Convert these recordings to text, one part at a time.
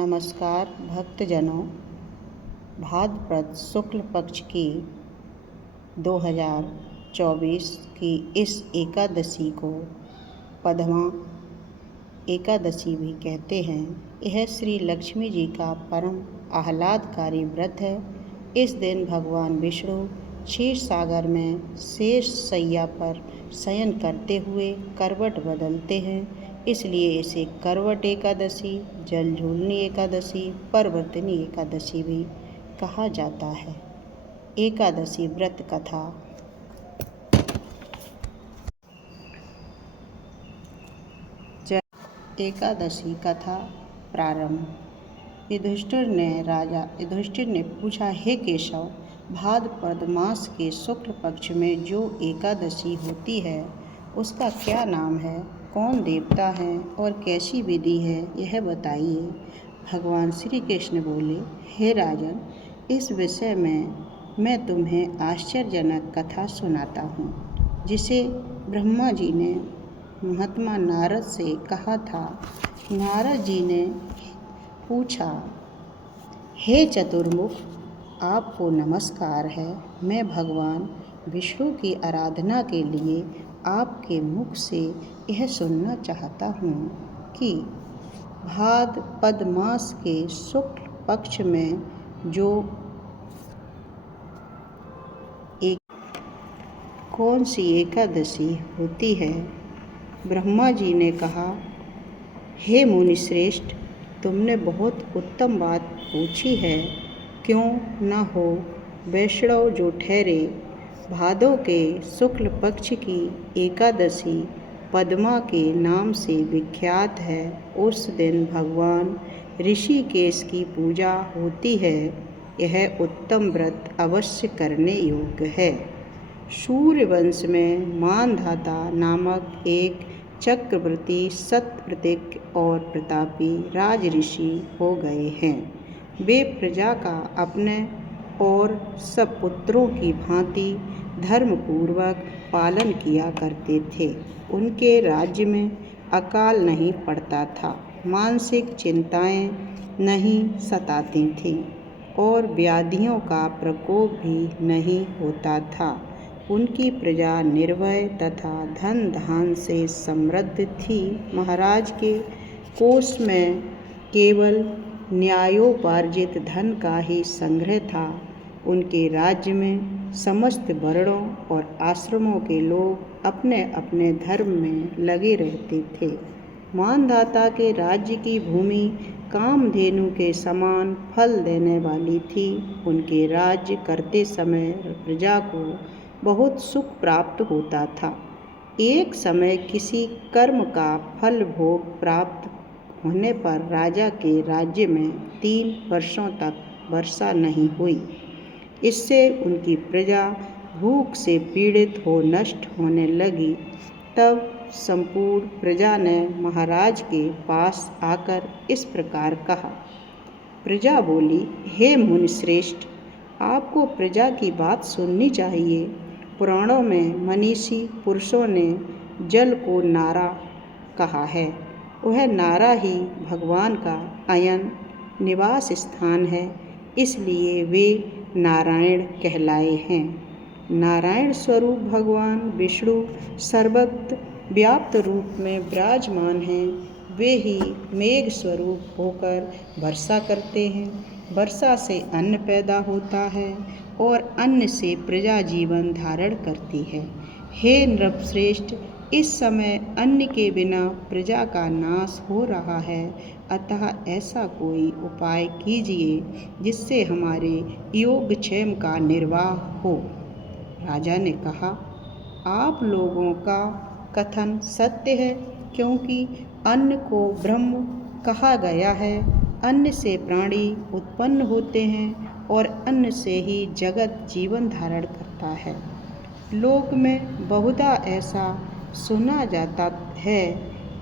नमस्कार भक्तजनों, भाद्रपद शुक्ल पक्ष की 2024 की इस एकादशी को पद्मा एकादशी भी कहते हैं। यह श्री लक्ष्मी जी का परम आह्लादकारी व्रत है। इस दिन भगवान विष्णु क्षीर सागर में शेष शैया पर शयन करते हुए करवट बदलते हैं, इसलिए इसे करवट एकादशी, जलझूलनी एकादशी, परवर्तिनी एकादशी भी कहा जाता है। एकादशी व्रत कथा। एकादशी कथा प्रारंभ। युधिष्ठिर ने पूछा, हे केशव, भाद्रपद मास के शुक्ल पक्ष में जो एकादशी होती है उसका क्या नाम है, कौन देवता हैं और कैसी विधि है, यह बताइए। भगवान श्री कृष्ण बोले, हे राजन, इस विषय में मैं तुम्हें आश्चर्यजनक कथा सुनाता हूँ, जिसे ब्रह्मा जी ने महात्मा नारद से कहा था। नारद जी ने पूछा, हे चतुर्मुख, आपको नमस्कार है। मैं भगवान विष्णु की आराधना के लिए आपके मुख से यह सुनना चाहता हूँ कि भाद्रपद मास के शुक्ल पक्ष में जो कौन सी एकादशी होती है। ब्रह्मा जी ने कहा, हे मुनिश्रेष्ठ, तुमने बहुत उत्तम बात पूछी है। क्यों न हो, वैष्णव जो ठहरे भादों के शुक्ल पक्ष की एकादशी पद्मा के नाम से विख्यात है। उस दिन भगवान ऋषिकेश की पूजा होती है। यह उत्तम व्रत अवश्य करने योग्य है। सूर्यवंश में मानधाता नामक एक चक्रवर्ती सत्प्रतिज्ञ और प्रतापी राज ऋषि हो गए हैं। वे प्रजा का अपने और सब पुत्रों की भांति धर्मपूर्वक पालन किया करते थे। उनके राज्य में अकाल नहीं पड़ता था, मानसिक चिंताएं नहीं सताती थीं और व्याधियों का प्रकोप भी नहीं होता था। उनकी प्रजा निर्भय तथा धन धान से समृद्ध थी। महाराज के कोष में केवल न्यायोपार्जित धन का ही संग्रह था। उनके राज्य में समस्त वर्णों और आश्रमों के लोग अपने अपने धर्म में लगे रहते थे। मानधाता के राज्य की भूमि कामधेनु के समान फल देने वाली थी। उनके राज्य करते समय प्रजा को बहुत सुख प्राप्त होता था। एक समय किसी कर्म का फल भोग प्राप्त होने पर राजा के राज्य में 3 वर्षों तक वर्षा नहीं हुई। इससे उनकी प्रजा भूख से पीड़ित हो नष्ट होने लगी। तब संपूर्ण प्रजा ने महाराज के पास आकर इस प्रकार कहा। प्रजा बोली, हे मुनिश्रेष्ठ, आपको प्रजा की बात सुननी चाहिए। पुराणों में मनीषी पुरुषों ने जल को नारा कहा है। वह नारा ही भगवान का अयन निवास स्थान है, इसलिए वे नारायण कहलाए हैं। नारायण स्वरूप भगवान विष्णु सर्वत्र व्याप्त रूप में विराजमान हैं। वे ही मेघ स्वरूप होकर वर्षा करते हैं। वर्षा से अन्न पैदा होता है और अन्न से प्रजा जीवन धारण करती है। हे नृपश्रेष्ठ, इस समय अन्न के बिना प्रजा का नाश हो रहा है, अतः ऐसा कोई उपाय कीजिए जिससे हमारे योगक्षेम का निर्वाह हो। राजा ने कहा, आप लोगों का कथन सत्य है, क्योंकि अन्न को ब्रह्म कहा गया है। अन्न से प्राणी उत्पन्न होते हैं और अन्न से ही जगत जीवन धारण करता है। लोक में बहुधा ऐसा सुना जाता है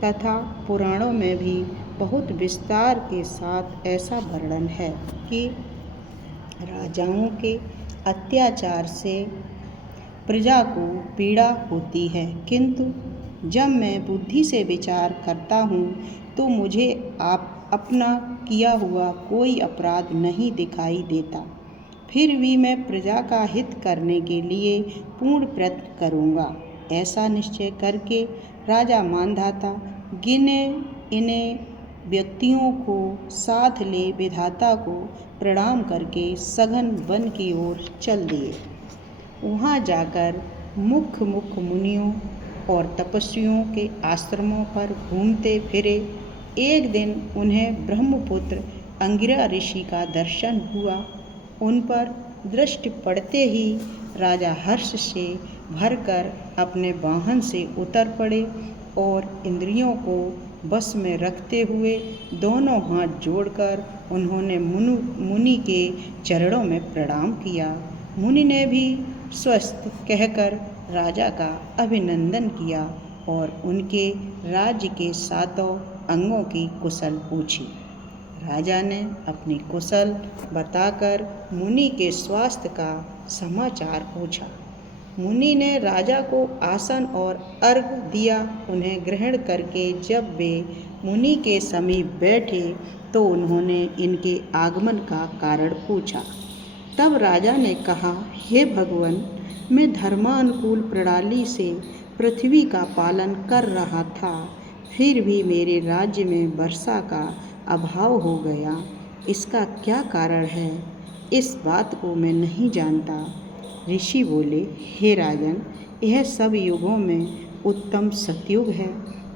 तथा पुराणों में भी बहुत विस्तार के साथ ऐसा वर्णन है कि राजाओं के अत्याचार से प्रजा को पीड़ा होती है, किंतु जब मैं बुद्धि से विचार करता हूँ तो मुझे अपना किया हुआ कोई अपराध नहीं दिखाई देता। फिर भी मैं प्रजा का हित करने के लिए पूर्ण प्रयत्न करूँगा। ऐसा निश्चय करके राजा मांधाता गिने इन्हें व्यक्तियों को साथ ले विधाता को प्रणाम करके सघन वन की ओर चल दिए। वहाँ जाकर मुख्य मुख्य मुनियों और तपस्वियों के आश्रमों पर घूमते फिरे। एक दिन उन्हें ब्रह्मपुत्र अंगिरा ऋषि का दर्शन हुआ। उन पर दृष्टि पड़ते ही राजा हर्ष से भरकर अपने वाहन से उतर पड़े और इंद्रियों को बस में रखते हुए दोनों हाथ जोड़कर उन्होंने मुनि के चरणों में प्रणाम किया। मुनि ने भी स्वस्थ कहकर राजा का अभिनंदन किया और उनके राज्य के सातों अंगों की कुशल पूछी। राजा ने अपनी कुशल बताकर मुनि के स्वास्थ्य का समाचार पूछा। मुनि ने राजा को आसन और अर्घ्य दिया। उन्हें ग्रहण करके जब वे मुनि के समीप बैठे तो उन्होंने इनके आगमन का कारण पूछा। तब राजा ने कहा, हे भगवान, मैं धर्मानुकूल प्रणाली से पृथ्वी का पालन कर रहा था, फिर भी मेरे राज्य में वर्षा का अभाव हो गया। इसका क्या कारण है, इस बात को मैं नहीं जानता। ऋषि बोले, हे राजन, यह सब युगों में उत्तम सतयुग है,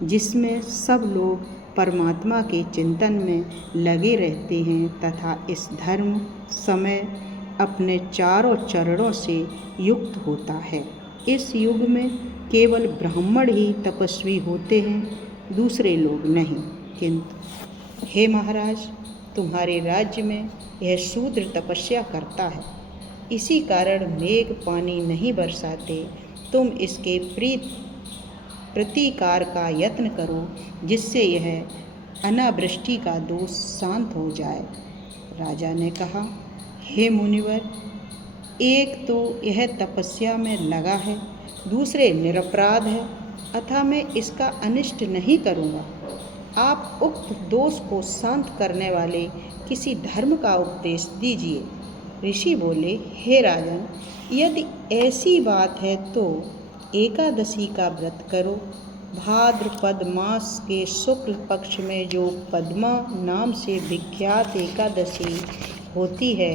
जिसमें सब लोग परमात्मा के चिंतन में लगे रहते हैं तथा इस धर्म समय अपने चारों चरणों से युक्त होता है। इस युग में केवल ब्राह्मण ही तपस्वी होते हैं, दूसरे लोग नहीं। किंतु हे महाराज, तुम्हारे राज्य में यह शूद्र तपस्या करता है, इसी कारण मेघ पानी नहीं बरसाते। तुम इसके प्रतिकार का यत्न करो, जिससे यह अनावृष्टि का दोष शांत हो जाए। राजा ने कहा, हे मुनिवर, एक तो यह तपस्या में लगा है, दूसरे निरपराध है, अतः मैं इसका अनिष्ट नहीं करूँगा। आप उक्त दोष को शांत करने वाले किसी धर्म का उपदेश दीजिए। ऋषि बोले, हे राजन, यदि ऐसी बात है तो एकादशी का व्रत करो। भाद्रपद मास के शुक्ल पक्ष में जो पद्मा नाम से विख्यात एकादशी होती है,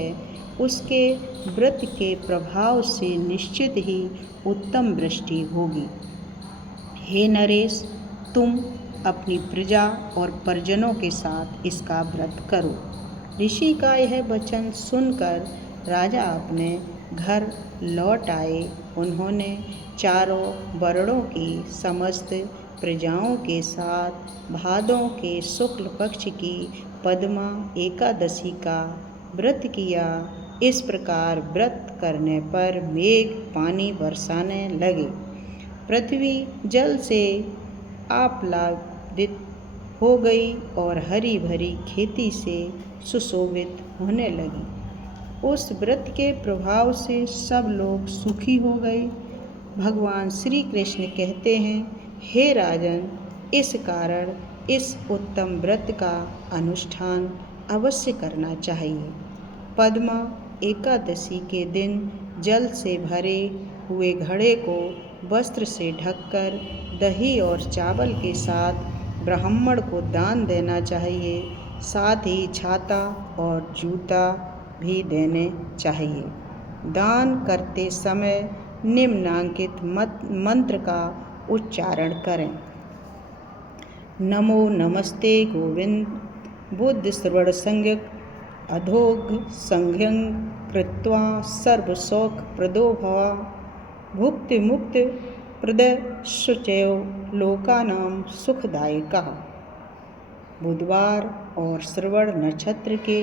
उसके व्रत के प्रभाव से निश्चित ही उत्तम वृष्टि होगी। हे नरेश, तुम अपनी प्रजा और परिजनों के साथ इसका व्रत करो। ऋषि का यह वचन सुनकर राजा अपने घर लौट आए। उन्होंने चारों वर्णों की समस्त प्रजाओं के साथ भादों के शुक्ल पक्ष की पद्मा एकादशी का व्रत किया। इस प्रकार व्रत करने पर मेघ पानी बरसाने लगे। पृथ्वी जल से आप्लावित हो गई और हरी भरी खेती से सुशोभित होने लगी। उस व्रत के प्रभाव से सब लोग सुखी हो गए। भगवान श्री कृष्ण कहते हैं, हे राजन, इस कारण इस उत्तम व्रत का अनुष्ठान अवश्य करना चाहिए। पद्मा एकादशी के दिन जल से भरे हुए घड़े को वस्त्र से ढककर दही और चावल के साथ ब्राह्मण को दान देना चाहिए। साथ ही छाता और जूता भी देने चाहिए। दान करते समय निम्नांकित मंत्र का उच्चारण करें। नमो नमस्ते गोविंद बुद्ध श्रवण संज्ञक अधोघ संघ्यं कृत्वा सर्वशोक प्रदो भवा भुक्ति मुक्ति प्रद शुचयो लोकानां सुखदायकः। बुधवार और श्रवण नक्षत्र के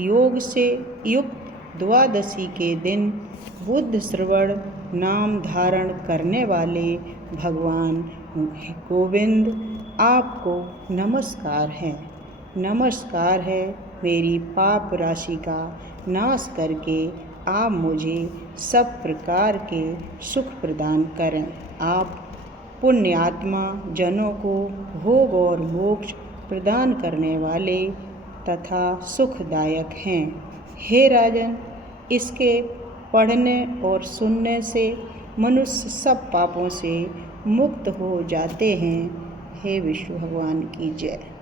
योग से युक्त द्वादशी के दिन बुद्ध श्रवण नाम धारण करने वाले भगवान गोविंद आपको नमस्कार है। नमस्कार है, मेरी पाप राशि का नाश करके आप मुझे सब प्रकार के सुख प्रदान करें। आप पुण्यात्मा जनों को भोग और मोक्ष प्रदान करने वाले तथा सुखदायक हैं। हे राजन, इसके पढ़ने और सुनने से मनुष्य सब पापों से मुक्त हो जाते हैं। हे विष्णु भगवान की जय।